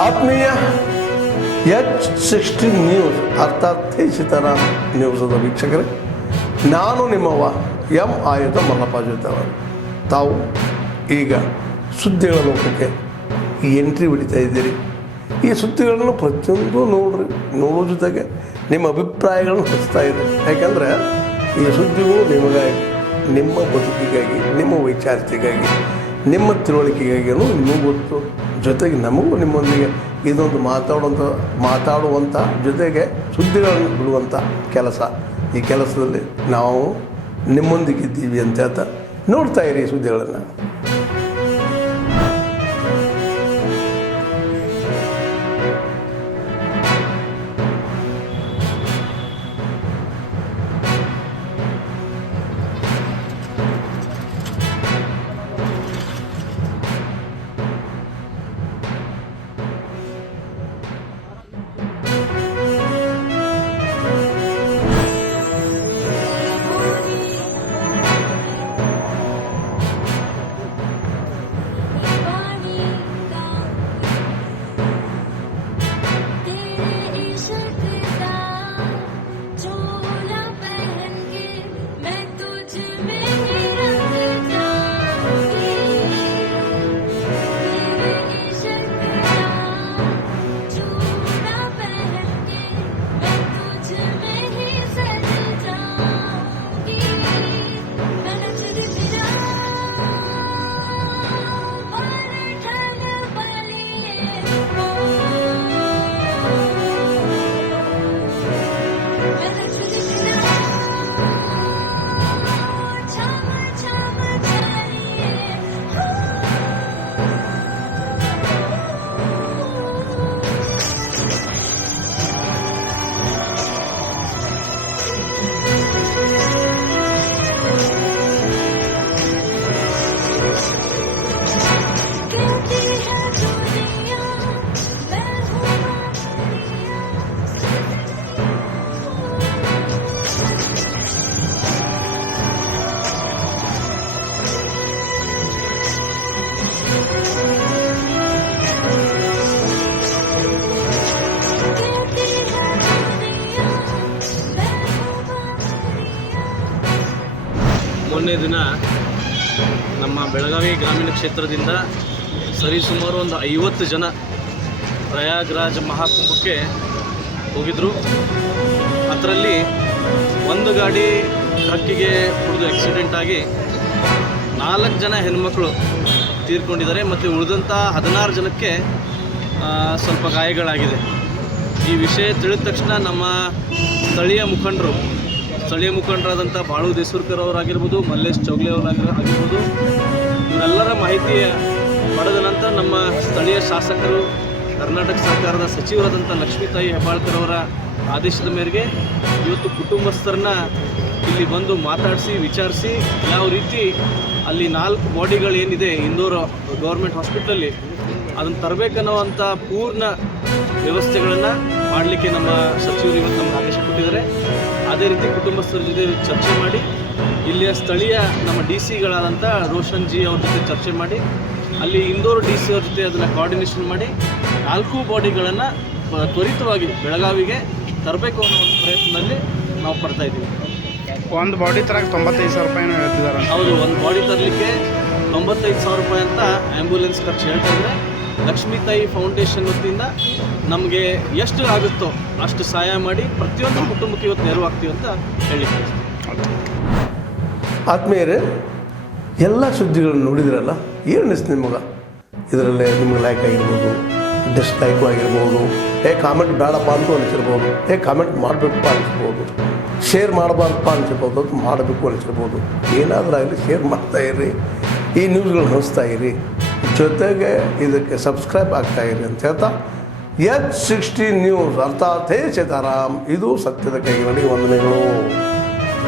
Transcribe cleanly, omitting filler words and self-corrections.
ಆತ್ಮೀಯ H16 news ಅರ್ಥಾತ್ ಸೀತಾರಾಮ್ ನ್ಯೂಸದ ವೀಕ್ಷಕರೇ, ನಾನು ನಿಮ್ಮವ ಎಂ ಆಯುಧ ಮಲ್ಲಪ್ಪ ಜೊತೆವರು. ತಾವು ಈಗ ಸುದ್ದಿಗಳ ಲೋಕಕ್ಕೆ ಎಂಟ್ರಿ ಹೊಡಿತಾ ಇದ್ದೀರಿ. ಈ ಸುದ್ದಿಗಳನ್ನು ಪ್ರತಿಯೊಂದು ನೋಡೋ ಜೊತೆಗೆ ನಿಮ್ಮ ಅಭಿಪ್ರಾಯಗಳನ್ನು ಹಚ್ತಾ ಇದೆ. ಯಾಕೆಂದರೆ ಈ ಸುದ್ದಿಗಳು ನಿಮಗಾಗಿ, ನಿಮ್ಮ ಬದುಕಿಗಾಗಿ, ನಿಮ್ಮ ವೈಚಾರಿಕೆಗಾಗಿ, ನಿಮ್ಮ ತಿಳುವಳಿಕೆಗಾಗಿಯೂ ನಿಮಗೂ ಗೊತ್ತು. ಜೊತೆಗೆ ನಮಗೂ ನಿಮ್ಮೊಂದಿಗೆ ಇದೊಂದು ಮಾತಾಡುವಂಥ ಜೊತೆಗೆ ಸುದ್ದಿಗಳನ್ನು ಬಿಡುವಂಥ ಕೆಲಸ. ಈ ಕೆಲಸದಲ್ಲಿ ನಾವು ನಿಮ್ಮೊಂದಿಗಿದ್ದೀವಿ ಅಂತ ಹೇಳ್ತಾ ನೋಡ್ತಾ ಇರಿ ಸುದ್ದಿಗಳನ್ನು. ಮೊನ್ನೆ ದಿನ ನಮ್ಮ ಬೆಳಗಾವಿ ಗ್ರಾಮೀಣ ಕ್ಷೇತ್ರದಿಂದ ಸರಿಸುಮಾರು ಒಂದು 50 ಜನ ಪ್ರಯಾಗ್ರಾಜ್ ಮಹಾಕುಂಭಕ್ಕೆ ಹೋಗಿದ್ದರು. ಅದರಲ್ಲಿ ಒಂದು ಗಾಡಿ ಟ್ರಕ್ಕಿಗೆ ಹೊಡೆದು ಆಕ್ಸಿಡೆಂಟ್ ಆಗಿ 4 ಜನ ಹೆಣ್ಮಕ್ಳು ತೀರ್ಕೊಂಡಿದ್ದಾರೆ ಮತ್ತು ಉಳಿದಂಥ 16 ಜನಕ್ಕೆ ಸ್ವಲ್ಪ ಗಾಯಗಳಾಗಿದೆ. ಈ ವಿಷಯ ತಿಳಿದ ತಕ್ಷಣ ನಮ್ಮ ಸ್ಥಳೀಯ ಮುಖಂಡರಾದಂಥ ಬಾಳು ದೇಸೂರ್ಕರ್ ಅವರಾಗಿರ್ಬೋದು, ಮಲ್ಲೇಶ್ ಚೌಗ್ಲೆ ಅವರಾಗಿರ್ಬೋದು, ಇವರೆಲ್ಲರ ಮಾಹಿತಿ ಪಡೆದ ನಂತರ ನಮ್ಮ ಸ್ಥಳೀಯ ಶಾಸಕರು, ಕರ್ನಾಟಕ ಸರ್ಕಾರದ ಸಚಿವರಾದಂಥ ಲಕ್ಷ್ಮೀತಾಯಿ ಹೆಬ್ಬಾಳ್ಕರ್ ಅವರ ಆದೇಶದ ಮೇರೆಗೆ ಇವತ್ತು ಕುಟುಂಬಸ್ಥರನ್ನ ಇಲ್ಲಿ ಬಂದು ಮಾತಾಡಿಸಿ ವಿಚಾರಿಸಿ ಯಾವ ರೀತಿ ಅಲ್ಲಿ 4 ಬಾಡಿಗಳು ಏನಿದೆ ಇಂದೋರ್ ಗೌರ್ಮೆಂಟ್ ಹಾಸ್ಪಿಟ್ಲಲ್ಲಿ ಅದನ್ನು ತರಬೇಕನ್ನುವಂಥ ಪೂರ್ಣ ವ್ಯವಸ್ಥೆಗಳನ್ನು ಮಾಡಲಿಕ್ಕೆ ನಮ್ಮ ಸಚಿವರು ಇವತ್ತು ನಮ್ಗೆ ಆದೇಶ ಕೊಟ್ಟಿದ್ದಾರೆ. ಅದೇ ರೀತಿ ಕುಟುಂಬಸ್ಥರ ಜೊತೆ ಚರ್ಚೆ ಮಾಡಿ ಇಲ್ಲಿಯ ಸ್ಥಳೀಯ ನಮ್ಮ DC ಗಳಾದಂಥ ರೋಷನ್ ಜಿ ಅವ್ರ ಜೊತೆ ಚರ್ಚೆ ಮಾಡಿ ಅಲ್ಲಿ ಇಂದೋರ್ DC ಅವ್ರ ಜೊತೆ ಅದನ್ನು ಕೋಆರ್ಡಿನೇಷನ್ ಮಾಡಿ 4 ಬಾಡಿಗಳನ್ನು ತ್ವರಿತವಾಗಿ ಬೆಳಗಾವಿಗೆ ತರಬೇಕು ಅನ್ನೋ ಒಂದು ಪ್ರಯತ್ನದಲ್ಲಿ ನಾವು ಪಡ್ತಾ ಇದ್ದೀವಿ. ಒಂದು ಬಾಡಿ ತರಕ್ಕೆ 95,000 ರೂಪಾಯಿನೂ ಹೇಳ್ತಿದ್ದಾರೆ. ಹೌದು, ಒಂದು ಬಾಡಿ ತರಲಿಕ್ಕೆ 95,000 ರೂಪಾಯಿ ಅಂತ ಆ್ಯಂಬುಲೆನ್ಸ್ ಖರ್ಚು ಹೇಳ್ತಾ ಇದ್ದಾರೆ. ಲಕ್ಷ್ಮೀತಾಯಿ ಫೌಂಡೇಶನ್ ವತಿಯಿಂದ ನಮಗೆ ಎಷ್ಟು ಆಗುತ್ತೋ ಅಷ್ಟು ಸಹಾಯ ಮಾಡಿ ಪ್ರತಿಯೊಂದು ಕುಟುಂಬಕ್ಕೆ ಇವತ್ತು ನೆರವಾಗ್ತೀವಿ ಅಂತ ಹೇಳಿಕ್ಕೆ ಆತ್ಮೀಯರೇ, ಎಲ್ಲ ಸುದ್ದಿಗಳನ್ನು ನೋಡಿದ್ರಲ್ಲ, ಏನು ಅನಿಸ್ತು ನಿಮಗೆ? ಇದರಲ್ಲೇ ನಿಮಗೆ ಲೈಕ್ ಆಗಿರ್ಬೋದು, ಡಿಸ್ಲೈಕು ಆಗಿರ್ಬೋದು, ಕಾಮೆಂಟ್ ಬೇಡಪ್ಪ ಅಂತ ಅನಿಸಿರ್ಬೋದು, ಕಾಮೆಂಟ್ ಮಾಡಬೇಕಪ್ಪ ಅನಿಸ್ಬೋದು, ಶೇರ್ ಮಾಡಬಾರ್ದಪ್ಪ ಅನಿಸಿರ್ಬೋದು, ಅದು ಮಾಡಬೇಕು ಅನಿಸಿರ್ಬೋದು. ಏನಾದರೂ ಆಗಲಿ ಶೇರ್ ಮಾಡ್ತಾಯಿರಿ, ಈ ನ್ಯೂಸ್ಗಳನ್ನ ಹಂಚ್ತಾ ಇರಿ, ಜೊತೆಗೆ ಇದಕ್ಕೆ ಸಬ್ಸ್ಕ್ರೈಬ್ ಆಗ್ತಾಯಿರಿ ಅಂತ ಹೇಳ್ತಾ H16 ನ್ಯೂಸ್ ಅರ್ಥಾತ್ ಸೀತಾರಾಮ್, ಇದು ಸತ್ಯದ ಕೈಗಳಲ್ಲಿ ವಂದನೆಗಳು.